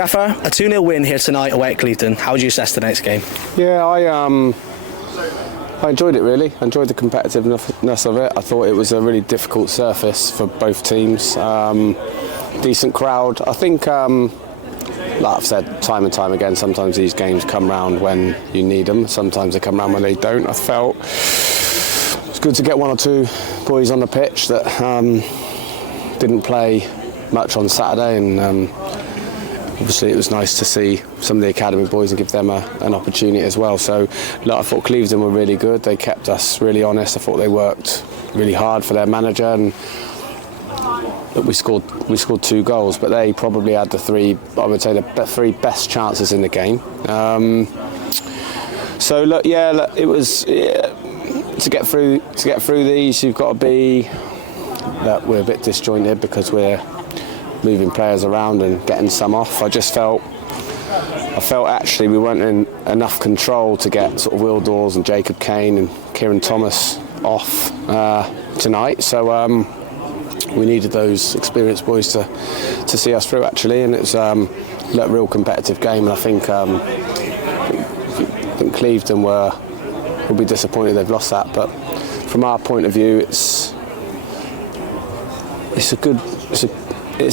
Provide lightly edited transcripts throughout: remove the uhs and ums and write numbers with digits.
Gaffer, a 2-0 win here tonight away at Clevedon. How would you assess the next game? Yeah, I enjoyed it really. I enjoyed the competitiveness of it. I thought it was a really difficult surface for both teams. Decent crowd. I think, like I've said time and time again, sometimes these games come round when you need them. Sometimes they come round when they don't. I felt it's good to get one or two boys on the pitch that didn't play much on Saturday, and obviously it was nice to see some of the academy boys and give them an opportunity as well. So look, I thought Clevedon were really good. They kept us really honest. I thought they worked really hard for their manager, and look, we scored 2 goals, but they probably had the 3 best chances in the game. So look, it was to get through these. You've got to be that we're a bit disjointed because we're moving players around and getting some off. I felt actually we weren't in enough control to get sort of Will Dawes and Jacob Kane and Kieran Thomas off tonight. So we needed those experienced boys to see us through actually, and it was a real competitive game. And I think Clevedon will be disappointed they've lost that. But from our point of view, it's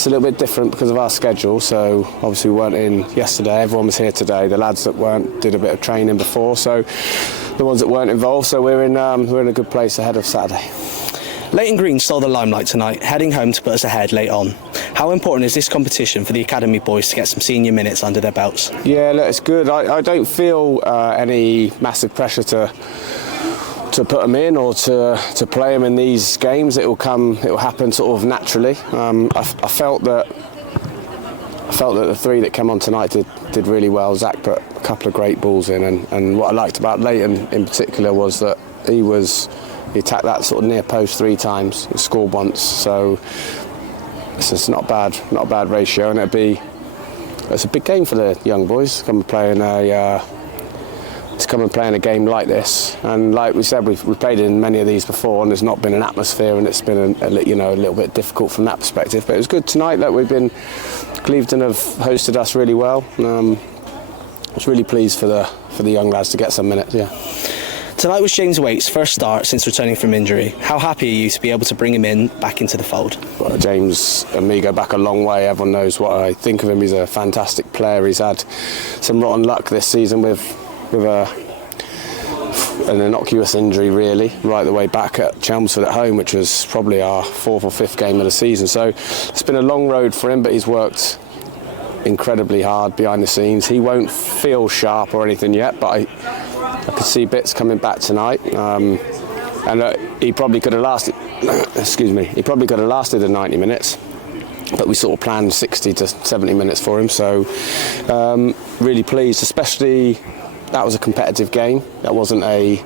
a little bit different because of our schedule. So obviously we weren't in yesterday, everyone was here today. The lads that weren't did a bit of training before, so the ones that weren't involved, so we're in a good place ahead of Saturday. Leighton Green stole the limelight tonight, heading home to put us ahead late on. How important is this competition for the academy boys to get some senior minutes under their belts? Yeah, look, it's good. I don't feel any massive pressure to put them in or to play them in these games. It will happen sort of naturally. I felt that the 3 that came on tonight did really well. Zach put a couple of great balls in, and what I liked about Leighton in particular was that he attacked that sort of near post 3 times and scored once. So it's not a bad ratio, and it's a big game for the young boys to come and play in a game like this. And like we said, we've played in many of these before, and there's not been an atmosphere, and it's been a little bit difficult from that perspective. But it was good tonight that Clevedon have hosted us really well. I was really pleased for the young lads to get some minutes. Yeah. Tonight was James Waite's first start since returning from injury. How happy are you to be able to bring him back into the fold? Well, James and me go back a long way. Everyone knows what I think of him. He's a fantastic player. He's had some rotten luck this season with an innocuous injury, really, right the way back at Chelmsford at home, which was probably our 4th or 5th game of the season. So it's been a long road for him, but he's worked incredibly hard behind the scenes. He won't feel sharp or anything yet, but I could see bits coming back tonight, and he probably could have lasted. Excuse me. He probably could have lasted the 90 minutes, but we sort of planned 60 to 70 minutes for him. So really pleased, especially that was a competitive game. That wasn't a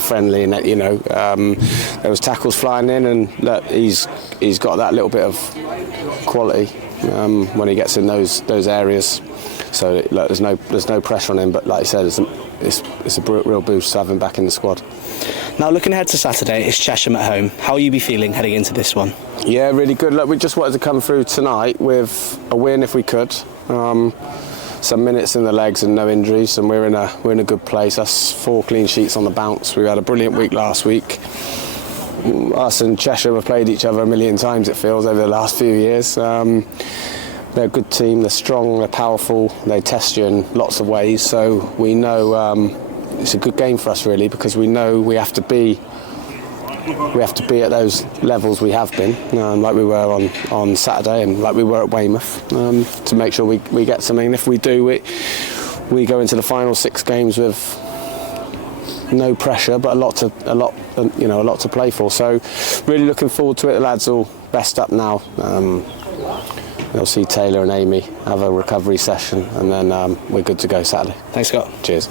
friendly, and there was tackles flying in, and look, he's got that little bit of quality when he gets in those areas. So look, there's no pressure on him, but like I said, it's a real boost to have him back in the squad. Now looking ahead to Saturday, it's Chesham at home. How will you be feeling heading into this one? Yeah, really good. Look, we just wanted to come through tonight with a win if we could. Some minutes in the legs and no injuries, and we're in a good place. That's 4 clean sheets on the bounce. We had a brilliant week last week. Us and Chesham have played each other a million times, it feels, over the last few years. They're a good team, they're strong, they're powerful, they test you in lots of ways, so we know it's a good game for us really, because we know we have to be at those levels we have been, like we were on Saturday and like we were at Weymouth, to make sure we get something. And if we do, we go into the final 6 games with no pressure, but a lot to play for. So really looking forward to it. The lads all best up now. They'll see Taylor and Amy have a recovery session, and then we're good to go Saturday. Thanks, Scott. Cheers.